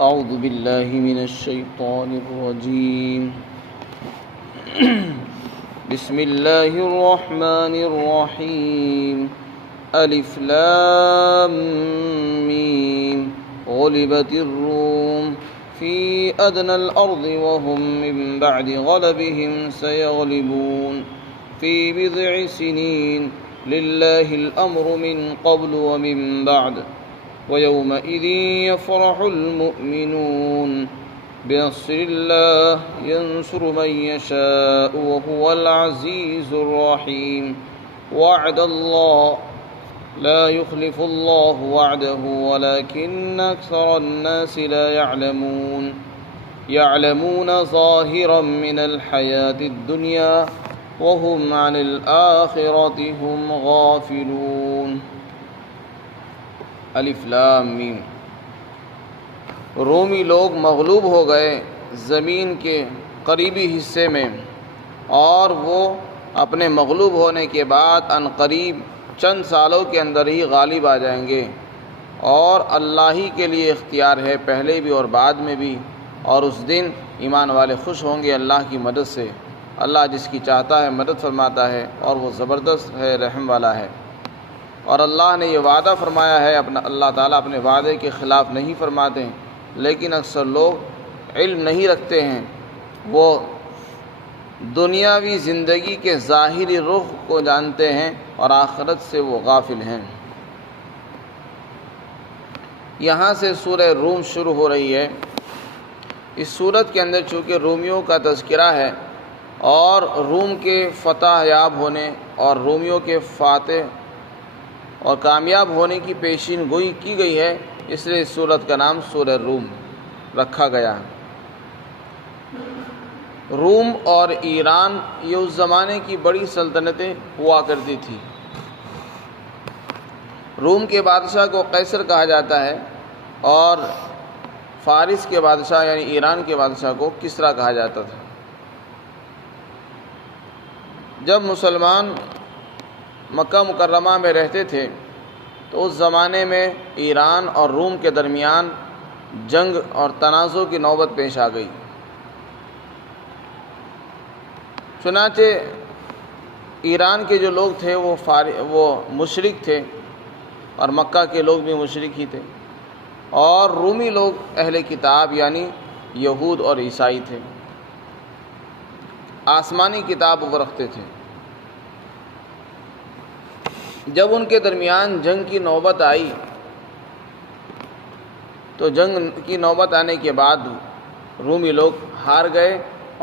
أعوذ بالله من الشيطان الرجيم بسم الله الرحمن الرحيم ألف لام ميم غلبت الروم في أدنى الأرض وهم من بعد غلبهم سيغلبون في بضع سنين لله الأمر من قبل ومن بعد ويومئذ يفرح المؤمنون بنصر الله ينصر من يشاء وهو العزيز الرحيم وعد الله لا يخلف الله وعده ولكن أكثر الناس لا يعلمون ظاهرا من الحياة الدنيا وهم عن الآخرة هم غافلون الف لام میم۔ رومی لوگ مغلوب ہو گئے زمین کے قریبی حصے میں، اور وہ اپنے مغلوب ہونے کے بعد ان قریب چند سالوں کے اندر ہی غالب آ جائیں گے، اور اللہ ہی کے لیے اختیار ہے پہلے بھی اور بعد میں بھی، اور اس دن ایمان والے خوش ہوں گے اللہ کی مدد سے۔ اللہ جس کی چاہتا ہے مدد فرماتا ہے، اور وہ زبردست ہے، رحم والا ہے۔ اور اللہ نے یہ وعدہ فرمایا ہے، اللہ تعالیٰ اپنے وعدے کے خلاف نہیں فرماتے ہیں، لیکن اکثر لوگ علم نہیں رکھتے ہیں، وہ دنیاوی زندگی کے ظاہری رخ کو جانتے ہیں اور آخرت سے وہ غافل ہیں۔ یہاں سے سورہ روم شروع ہو رہی ہے۔ اس سورت کے اندر چونکہ رومیوں کا تذکرہ ہے اور روم کے فتح یاب ہونے اور رومیوں کے فاتح اور کامیاب ہونے کی پیشین گوئی کی گئی ہے، اس لیے اس سورت کا نام سورہ روم رکھا گیا ہے۔ روم اور ایران یہ اس زمانے کی بڑی سلطنتیں ہوا کرتی تھی۔ روم کے بادشاہ کو قیصر کہا جاتا ہے، اور فارس کے بادشاہ یعنی ایران کے بادشاہ کو کسریٰ کہا جاتا تھا۔ جب مسلمان مکہ مکرمہ میں رہتے تھے تو اس زمانے میں ایران اور روم کے درمیان جنگ اور تنازع کی نوبت پیش آ گئی۔ چنانچہ ایران کے جو لوگ تھے وہ مشرک تھے، اور مکہ کے لوگ بھی مشرک ہی تھے، اور رومی لوگ اہل کتاب یعنی یہود اور عیسائی تھے، آسمانی کتاب وہ رکھتے تھے۔ جب ان کے درمیان جنگ کی نوبت آئی تو جنگ کی نوبت آنے کے بعد رومی لوگ ہار گئے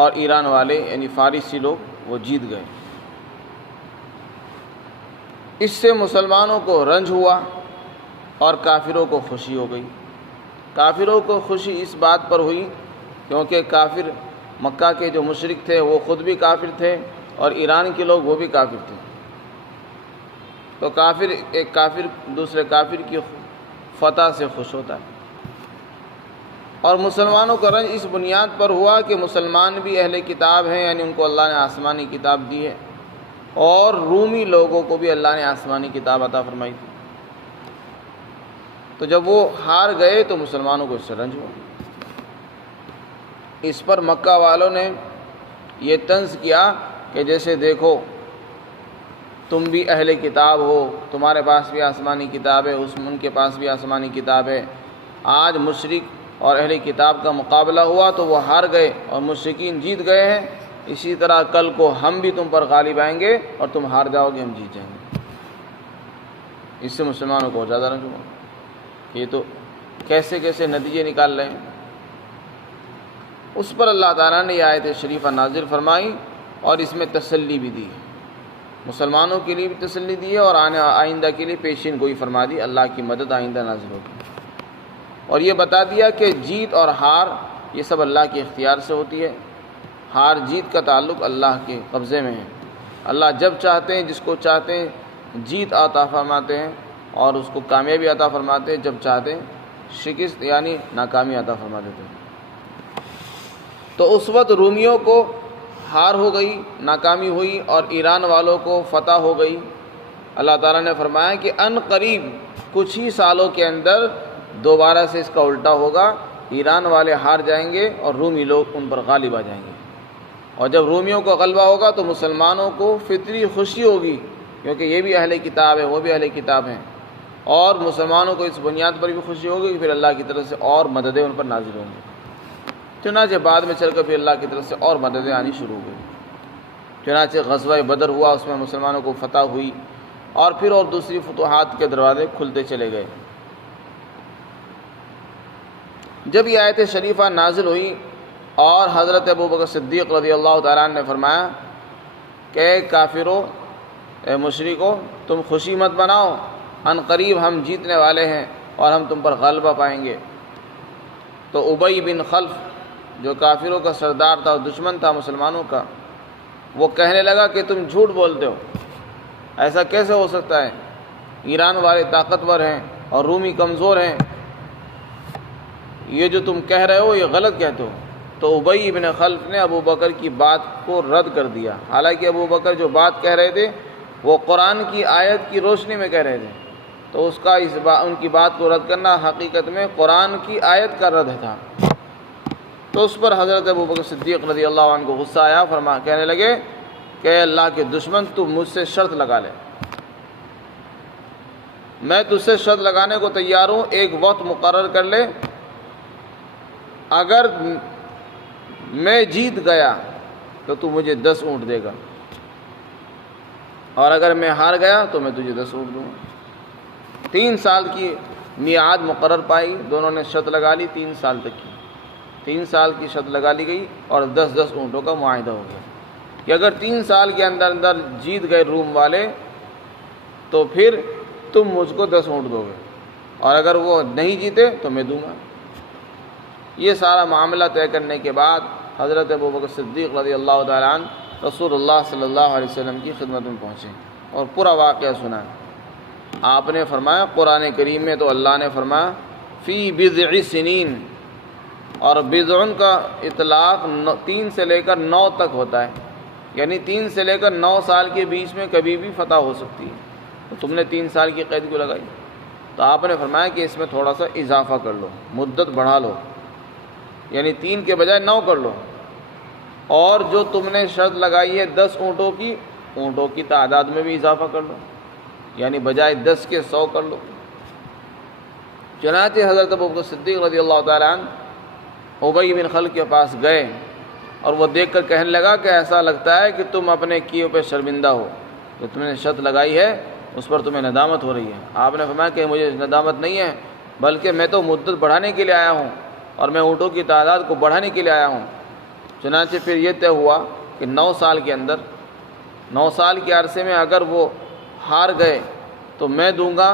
اور ایران والے یعنی فارسی لوگ وہ جیت گئے۔ اس سے مسلمانوں کو رنج ہوا اور کافروں کو خوشی ہو گئی۔ کافروں کو خوشی اس بات پر ہوئی کیونکہ کافر مکہ کے جو مشرک تھے وہ خود بھی کافر تھے، اور ایران کے لوگ وہ بھی کافر تھے، تو ایک کافر دوسرے کافر کی فتح سے خوش ہوتا ہے۔ اور مسلمانوں کا رنج اس بنیاد پر ہوا کہ مسلمان بھی اہل کتاب ہیں، یعنی ان کو اللہ نے آسمانی کتاب دی ہے، اور رومی لوگوں کو بھی اللہ نے آسمانی کتاب عطا فرمائی تھی۔ تو جب وہ ہار گئے تو مسلمانوں کو اس سے رنج ہوا۔ اس پر مکہ والوں نے یہ طنز کیا کہ جیسے دیکھو تم بھی اہل کتاب ہو، تمہارے پاس بھی آسمانی کتاب ہے، ان کے پاس بھی آسمانی کتاب ہے، آج مشرک اور اہل کتاب کا مقابلہ ہوا تو وہ ہار گئے اور مشرکین جیت گئے ہیں، اسی طرح کل کو ہم بھی تم پر غالب آئیں گے اور تم ہار جاؤ گے، ہم جیت جائیں گے۔ اس سے مسلمانوں کو زیادہ رنج ہوا کہ یہ تو کیسے کیسے نتیجے نکال رہے ہیں۔ اس پر اللہ تعالیٰ نے یہ آیت شریفہ نازل فرمائی اور اس میں تسلی بھی دی، مسلمانوں کے لیے بھی تسلی دی ہے، اور آئندہ کے لیے پیشین گوئی فرما دی، اللہ کی مدد آئندہ نازل ہوگی، اور یہ بتا دیا کہ جیت اور ہار یہ سب اللہ کے اختیار سے ہوتی ہے۔ ہار جیت کا تعلق اللہ کے قبضے میں ہے۔ اللہ جب چاہتے ہیں جس کو چاہتے ہیں جیت عطا فرماتے ہیں اور اس کو کامیابی عطا فرماتے ہیں، جب چاہتے ہیں شکست یعنی ناکامی عطا فرما دیتے ہیں۔ تو اس وقت رومیوں کو ہار ہو گئی، ناکامی ہوئی، اور ایران والوں کو فتح ہو گئی۔ اللہ تعالیٰ نے فرمایا کہ ان قریب کچھ ہی سالوں کے اندر دوبارہ سے اس کا الٹا ہوگا، ایران والے ہار جائیں گے اور رومی لوگ ان پر غالب آ جائیں گے، اور جب رومیوں کو غلبہ ہوگا تو مسلمانوں کو فطری خوشی ہوگی، کیونکہ یہ بھی اہل کتاب ہے، وہ بھی اہل کتاب ہیں، اور مسلمانوں کو اس بنیاد پر بھی خوشی ہوگی کہ پھر اللہ کی طرف سے اور مددیں ان پر نازل ہوں گی۔ چنانچہ بعد میں چل کر پھر اللہ کی طرف سے اور مددیں آنی شروع ہوئی۔ چنانچہ غزوہ بدر ہوا، اس میں مسلمانوں کو فتح ہوئی، اور پھر اور دوسری فتوحات کے دروازے کھلتے چلے گئے۔ جب یہ آیت شریفہ نازل ہوئی اور حضرت ابوبکر صدیق رضی اللہ تعالیٰ عنہ نے فرمایا کہ اے کافرو، اے مشرکو، تم خوشی مت بناؤ، ان قریب ہم جیتنے والے ہیں اور ہم تم پر غلبہ پائیں گے، تو ابی بن خلف جو کافروں کا سردار تھا اور دشمن تھا مسلمانوں کا، وہ کہنے لگا کہ تم جھوٹ بولتے ہو، ایسا کیسے ہو سکتا ہے؟ ایران والے طاقتور ہیں اور رومی کمزور ہیں، یہ جو تم کہہ رہے ہو یہ غلط کہتے ہو۔ تو ابی بن خلف نے ابو بکر کی بات کو رد کر دیا، حالانکہ ابو بکر جو بات کہہ رہے تھے وہ قرآن کی آیت کی روشنی میں کہہ رہے تھے، تو ان کی بات کو رد کرنا حقیقت میں قرآن کی آیت کا رد تھا۔ تو اس پر حضرت ابوبکر صدیق رضی اللہ عنہ کو غصہ آیا، کہنے لگے کہ اے اللہ کے دشمن، تو مجھ سے شرط لگا لے، میں تجھ سے شرط لگانے کو تیار ہوں، ایک وقت مقرر کر لے، اگر میں جیت گیا تو تو مجھے 10 اونٹ دے گا، اور اگر میں ہار گیا تو میں تجھے 10 اونٹ دوں گا۔ 3 سال کی میعاد مقرر پائی، دونوں نے شرط لگا لی 3 سال تک کی، 3 سال کی شرط لگا لی گئی اور 10 اونٹوں کا معاہدہ ہو گیا کہ اگر 3 سال کے اندر جیت گئے روم والے تو پھر تم مجھ کو 10 اونٹ دو گے، اور اگر وہ نہیں جیتے تو میں دوں گا۔ یہ سارا معاملہ طے کرنے کے بعد حضرت ابوبکر صدیق رضی اللہ تعالیٰ عنہ رسول اللہ صلی اللہ علیہ وسلم کی خدمت میں پہنچے اور پورا واقعہ سنا۔ آپ نے فرمایا، قرآن کریم میں تو اللہ نے فرمایا فی بضع سنین، اور بضع کا اطلاق 3 سے لے کر 9 تک ہوتا ہے، یعنی 3 سے لے کر 9 سال کے بیچ میں کبھی بھی فتح ہو سکتی ہے، تو تم نے 3 سال کی قید کیوں لگائی؟ تو آپ نے فرمایا کہ اس میں تھوڑا سا اضافہ کر لو، مدت بڑھا لو، یعنی 3 کے بجائے 9 کر لو، اور جو تم نے شرط لگائی ہے 10 اونٹوں کی تعداد میں بھی اضافہ کر لو، یعنی بجائے 10 کے 100 کر لو۔ چنانچہ حضرت ابوبکر صدیق رضی اللہ تعالیٰ عنہ ابی بن خلف کے پاس گئے اور وہ دیکھ کر کہنے لگا کہ ایسا لگتا ہے کہ تم اپنے کیے پہ شرمندہ ہو، جو تم نے شرط لگائی ہے اس پر تمہیں ندامت ہو رہی ہے۔ آپ نے فرمایا کہ مجھے ندامت نہیں ہے، بلکہ میں تو مدت بڑھانے کے لیے آیا ہوں اور میں اونٹوں کی تعداد کو بڑھانے کے لیے آیا ہوں۔ چنانچہ پھر یہ طے ہوا کہ 9 سال کے اندر، 9 سال کے عرصے میں اگر وہ ہار گئے تو میں دوں گا،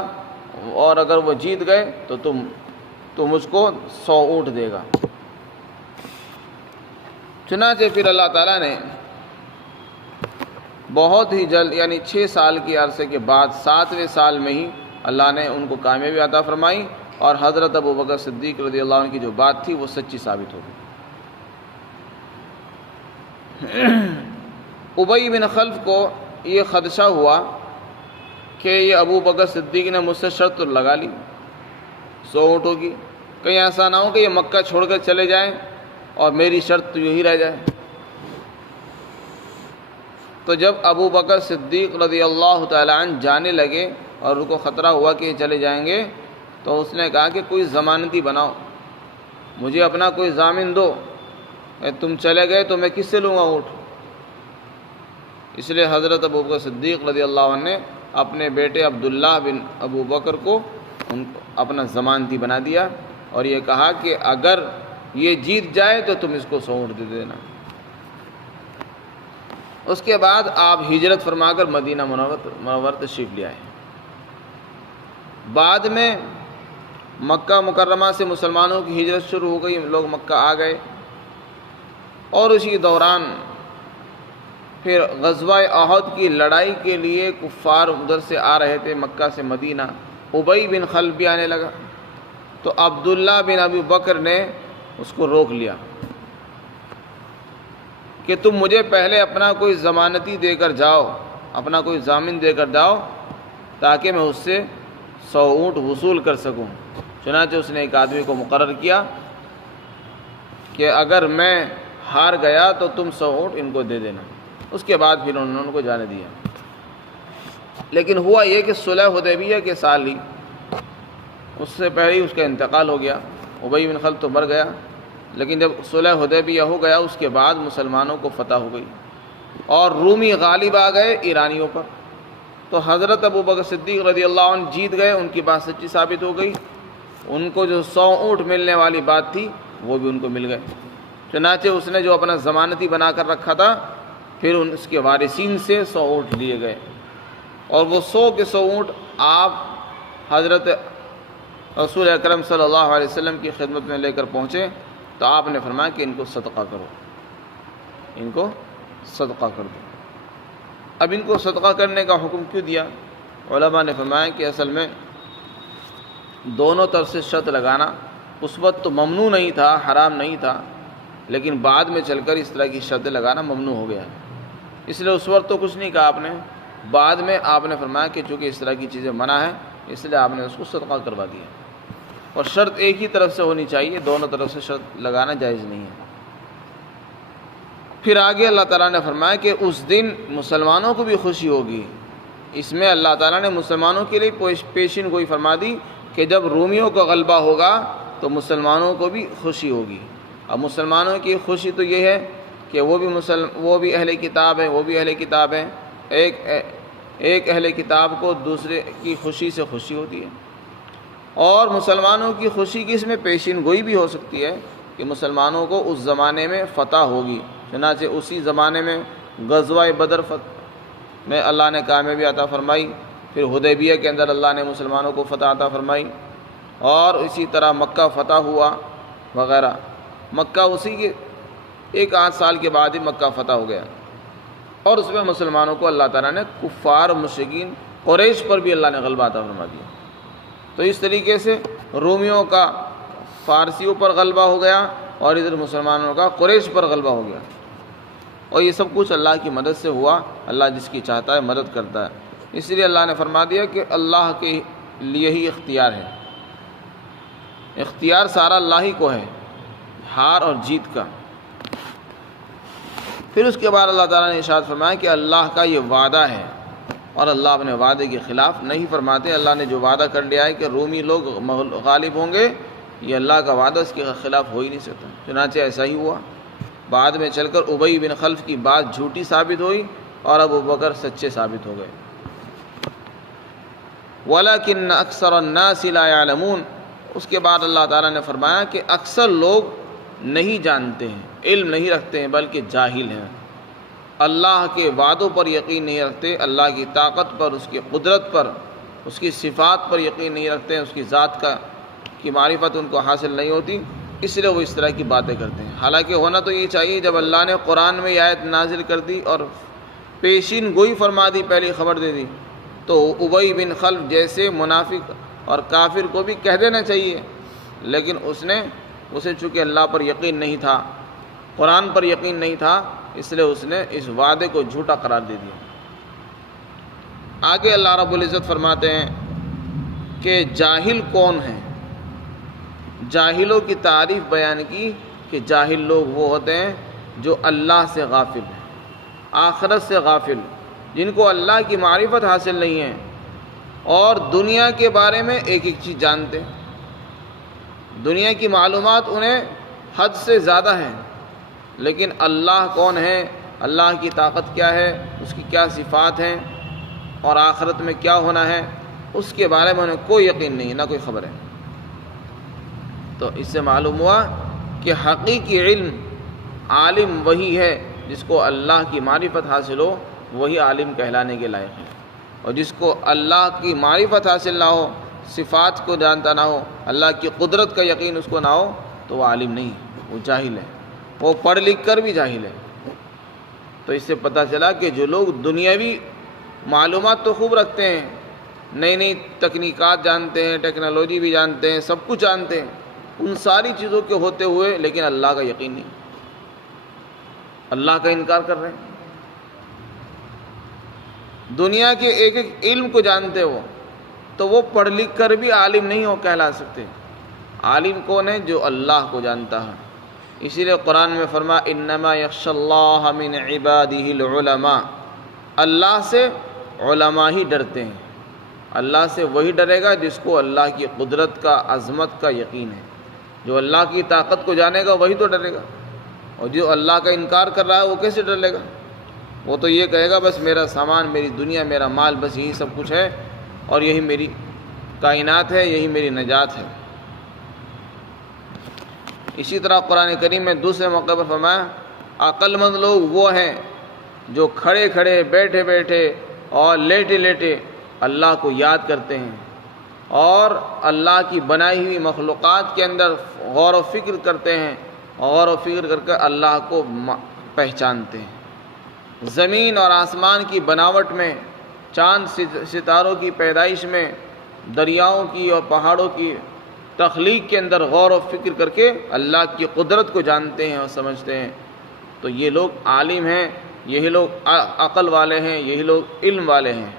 اور اگر وہ جیت گئے تو مجھ کو 100 اونٹ دے گا۔ چنانچہ پھر اللہ تعالیٰ نے بہت ہی جلد، یعنی 6 سال کے عرصے کے بعد 7ویں سال میں ہی اللہ نے ان کو کامیابی عطا فرمائی، اور حضرت ابوبکر صدیق رضی اللہ عنہ کی جو بات تھی وہ سچی ثابت ہو گئی۔ ابی بن خلف کو یہ خدشہ ہوا کہ یہ ابوبکر صدیق نے مجھ سے شرط لگا لی 100 اونٹوں کی، کہیں ایسا نہ ہو کہ یہ مکہ چھوڑ کر چلے جائیں اور میری شرط تو یہی رہ جائے۔ تو جب ابوبکر صدیق رضی اللہ تعالیٰ عنہ جانے لگے اور ان کو خطرہ ہوا کہ یہ چلے جائیں گے، تو اس نے کہا کہ کوئی ضمانتی بناؤ، مجھے اپنا کوئی ضامن دو، تم چلے گئے تو میں کس سے لوں گا اونٹ؟ اس لیے حضرت ابوبکر صدیق رضی اللہ عنہ نے اپنے بیٹے عبداللہ بن ابو بکر کو اپنا ضمانتی بنا دیا، اور یہ کہا کہ اگر یہ جیت جائے تو تم اس کو 100 اونٹ دے دینا۔ اس کے بعد آپ ہجرت فرما کر مدینہ منور تشریف لے آئے۔ بعد میں مکہ مکرمہ سے مسلمانوں کی ہجرت شروع ہو گئی، لوگ مکہ آ گئے، اور اسی دوران پھر غزوہ احد کی لڑائی کے لیے کفار ادھر سے آ رہے تھے، مکہ سے مدینہ۔ ابی بن خلف بھی آنے لگا، تو عبداللہ بن ابی بکر نے اس کو روک لیا کہ تم مجھے پہلے اپنا کوئی ضمانتی دے کر جاؤ، اپنا کوئی ضامن دے کر جاؤ، تاکہ میں اس سے 100 اونٹ وصول کر سکوں۔ چنانچہ اس نے ایک آدمی کو مقرر کیا کہ اگر میں ہار گیا تو تم 100 اونٹ ان کو دے دینا۔ اس کے بعد پھر انہوں نے ان کو جانے دیا۔ لیکن ہوا یہ کہ صلح حدیبیہ کے سال ہی، اس سے پہلے ہی اس کا انتقال ہو گیا۔ ابی بن خلف تو مر گیا، لیکن جب صلح حدیبیہ ہو گیا اس کے بعد مسلمانوں کو فتح ہو گئی اور رومی غالب آ گئے ایرانیوں پر، تو حضرت ابوبکر صدیق رضی اللہ عنہ جیت گئے، ان کی بات سچی ثابت ہو گئی۔ ان کو جو 100 اونٹ ملنے والی بات تھی وہ بھی ان کو مل گئے۔ چنانچہ اس نے جو اپنا ضمانتی بنا کر رکھا تھا، پھر اس کے وارثین سے 100 اونٹ لیے گئے، اور وہ 100 کے 100 اونٹ آپ حضرت رسول اکرم صلی اللہ علیہ وسلم کی خدمت میں لے کر پہنچے، تو آپ نے فرمایا کہ ان کو صدقہ کرو، ان کو صدقہ کر دو۔ اب ان کو صدقہ کرنے کا حکم کیوں دیا؟ علماء نے فرمایا کہ اصل میں دونوں طرف سے شرط لگانا اس وقت تو ممنوع نہیں تھا، حرام نہیں تھا، لیکن بعد میں چل کر اس طرح کی شرطیں لگانا ممنوع ہو گیا ہے۔ اس لیے اس وقت تو کچھ نہیں کہا آپ نے، بعد میں آپ نے فرمایا کہ چونکہ اس طرح کی چیزیں منع ہیں، اس لیے آپ نے اس کو صدقہ کروا دیا۔ اور شرط ایک ہی طرف سے ہونی چاہیے، دونوں طرف سے شرط لگانا جائز نہیں ہے۔ پھر آگے اللہ تعالیٰ نے فرمایا کہ اس دن مسلمانوں کو بھی خوشی ہوگی۔ اس میں اللہ تعالیٰ نے مسلمانوں کے لیے پیشین گوئی فرما دی کہ جب رومیوں کا غلبہ ہوگا تو مسلمانوں کو بھی خوشی ہوگی۔ اب مسلمانوں کی خوشی تو یہ ہے کہ وہ بھی اہل کتاب ہیں، وہ بھی اہل کتاب ہیں۔ ایک اہل کتاب کو دوسرے کی خوشی سے خوشی ہوتی ہے، اور مسلمانوں کی خوشی کی اس میں پیشین گوئی بھی ہو سکتی ہے کہ مسلمانوں کو اس زمانے میں فتح ہوگی۔ چنانچہ اسی زمانے میں غزوہ بدر میں اللہ نے کامیابی عطا فرمائی، پھر حدیبیہ کے اندر اللہ نے مسلمانوں کو فتح عطا فرمائی، اور اسی طرح مکہ فتح ہوا وغیرہ۔ مکہ اسی کے 1-8 سال کے بعد ہی مکہ فتح ہو گیا، اور اس میں مسلمانوں کو اللہ تعالیٰ نے کفار مشرکین قریش پر بھی اللہ نے غلبہ عطا فرما دیا۔ تو اس طریقے سے رومیوں کا فارسیوں پر غلبہ ہو گیا، اور ادھر مسلمانوں کا قریش پر غلبہ ہو گیا، اور یہ سب کچھ اللہ کی مدد سے ہوا۔ اللہ جس کی چاہتا ہے مدد کرتا ہے، اس لیے اللہ نے فرما دیا کہ اللہ کے لیے ہی اختیار ہے، اختیار سارا اللہ ہی کو ہے، ہار اور جیت کا۔ پھر اس کے بعد اللہ تعالیٰ نے ارشاد فرمایا کہ اللہ کا یہ وعدہ ہے، اور اللہ اپنے وعدے کے خلاف نہیں فرماتے۔ اللہ نے جو وعدہ کر لیا ہے کہ رومی لوگ غالب ہوں گے، یہ اللہ کا وعدہ اس کے خلاف ہو ہی نہیں سکتا۔ چنانچہ ایسا ہی ہوا، بعد میں چل کر ابی بن خلف کی بات جھوٹی ثابت ہوئی اور ابوبکر سچے ثابت ہو گئے۔ وَلَكِنَّ أَكْثَرَ النَّاسِ لَا يَعْلَمُونَ۔ اس کے بعد اللہ تعالیٰ نے فرمایا کہ اکثر لوگ نہیں جانتے ہیں، علم نہیں رکھتے ہیں، بلکہ جاہل ہیں، اللہ کے وعدوں پر یقین نہیں رکھتے، اللہ کی طاقت پر، اس کی قدرت پر، اس کی صفات پر یقین نہیں رکھتے ہیں، اس کی ذات کی معرفت ان کو حاصل نہیں ہوتی، اس لیے وہ اس طرح کی باتیں کرتے ہیں۔ حالانکہ ہونا تو یہ چاہیے، جب اللہ نے قرآن میں یہ آیت نازل کر دی اور پیشین گوئی فرما دی، پہلی خبر دے دی، تو ابی بن خلف جیسے منافق اور کافر کو بھی کہہ دینا چاہیے، لیکن اسے چونکہ اللہ پر یقین نہیں تھا، قرآن پر یقین نہیں تھا، اس لیے اس نے اس وعدے کو جھوٹا قرار دے دیا۔ آگے اللہ رب العزت فرماتے ہیں کہ جاہل کون ہیں؟ جاہلوں کی تعریف بیان کی کہ جاہل لوگ وہ ہوتے ہیں جو اللہ سے غافل ہیں، آخرت سے غافل، جن کو اللہ کی معرفت حاصل نہیں ہے، اور دنیا کے بارے میں ایک ایک چیز جانتے ہیں، دنیا کی معلومات انہیں حد سے زیادہ ہیں، لیکن اللہ کون ہے، اللہ کی طاقت کیا ہے، اس کی کیا صفات ہیں، اور آخرت میں کیا ہونا ہے، اس کے بارے میں انہیں کوئی یقین نہیں، نہ کوئی خبر ہے۔ تو اس سے معلوم ہوا کہ حقیقی علم عالم وہی ہے جس کو اللہ کی معرفت حاصل ہو، وہی عالم کہلانے کے لائق ہے، اور جس کو اللہ کی معرفت حاصل نہ ہو، صفات کو جانتا نہ ہو، اللہ کی قدرت کا یقین اس کو نہ ہو، تو وہ عالم نہیں، وہ جاہل ہے، وہ پڑھ لکھ کر بھی جاہل ہے۔ تو اس سے پتہ چلا کہ جو لوگ دنیاوی معلومات تو خوب رکھتے ہیں، نئی نئی تکنیکات جانتے ہیں، ٹیکنالوجی بھی جانتے ہیں، سب کچھ جانتے ہیں، ان ساری چیزوں کے ہوتے ہوئے لیکن اللہ کا یقین نہیں، اللہ کا انکار کر رہے ہیں۔ دنیا کے ایک ایک علم کو جانتے ہو تو وہ پڑھ لکھ کر بھی عالم نہیں ہو کہلا سکتے۔ عالم کون ہے؟ جو اللہ کو جانتا ہے، اسی لیے قرآن میں فرمایا انما یخشی اللہ من عبادہ العلماء، اللہ سے علماء ہی ڈرتے ہیں۔ اللہ سے وہی ڈرے گا جس کو اللہ کی قدرت کا، عظمت کا یقین ہے۔ جو اللہ کی طاقت کو جانے گا وہی تو ڈرے گا، اور جو اللہ کا انکار کر رہا ہے وہ کیسے ڈر لے گا؟ وہ تو یہ کہے گا بس میرا سامان، میری دنیا، میرا مال، بس یہی سب کچھ ہے اور یہی میری کائنات ہے، یہی میری نجات ہے۔ اسی طرح قرآن کریم میں دوسرے موقع پر فرمایا عقل مند لوگ وہ ہیں جو کھڑے کھڑے، بیٹھے بیٹھے اور لیٹے لیٹے اللہ کو یاد کرتے ہیں، اور اللہ کی بنائی ہوئی مخلوقات کے اندر غور و فکر کرتے ہیں، غور و فکر کر کے اللہ کو پہچانتے ہیں۔ زمین اور آسمان کی بناوٹ میں، چاند ستاروں کی پیدائش میں، دریاؤں کی اور پہاڑوں کی تخلیق کے اندر غور و فکر کر کے اللہ کی قدرت کو جانتے ہیں اور سمجھتے ہیں، تو یہ لوگ عالم ہیں، یہی لوگ عقل والے ہیں، یہی لوگ علم والے ہیں۔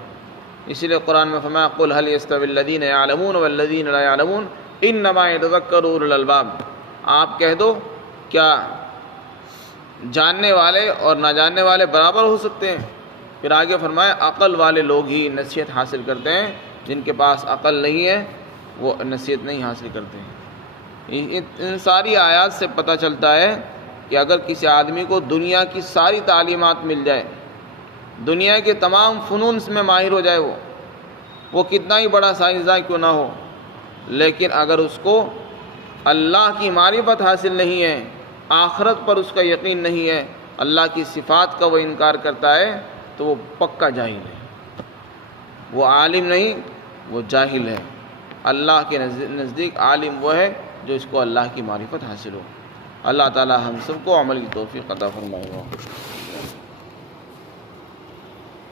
اسی لیے قرآن میں فرمایا قل هل يستوي الذين يعلمون والذين لا يعلمون انما يتذكر اولو الالباب، آپ کہہ دو کیا جاننے والے اور نہ جاننے والے برابر ہو سکتے ہیں؟ پھر آگے فرمایا عقل والے لوگ ہی نصیحت حاصل کرتے ہیں، جن کے پاس عقل نہیں ہے وہ نصیحت نہیں حاصل کرتے ہیں۔ ان ساری آیات سے پتہ چلتا ہے کہ اگر کسی آدمی کو دنیا کی ساری تعلیمات مل جائے، دنیا کے تمام فنون میں ماہر ہو جائے، وہ کتنا ہی بڑا سائنسداں کیوں نہ ہو، لیکن اگر اس کو اللہ کی معرفت حاصل نہیں ہے، آخرت پر اس کا یقین نہیں ہے، اللہ کی صفات کا وہ انکار کرتا ہے، تو وہ پکا جاہل ہے، وہ عالم نہیں، وہ جاہل ہے۔ اللہ کے نزدیک عالم وہ ہے جو اس کو اللہ کی معرفت حاصل ہو۔ اللہ تعالی ہم سب کو عمل کی توفیق عطا فرمائے۔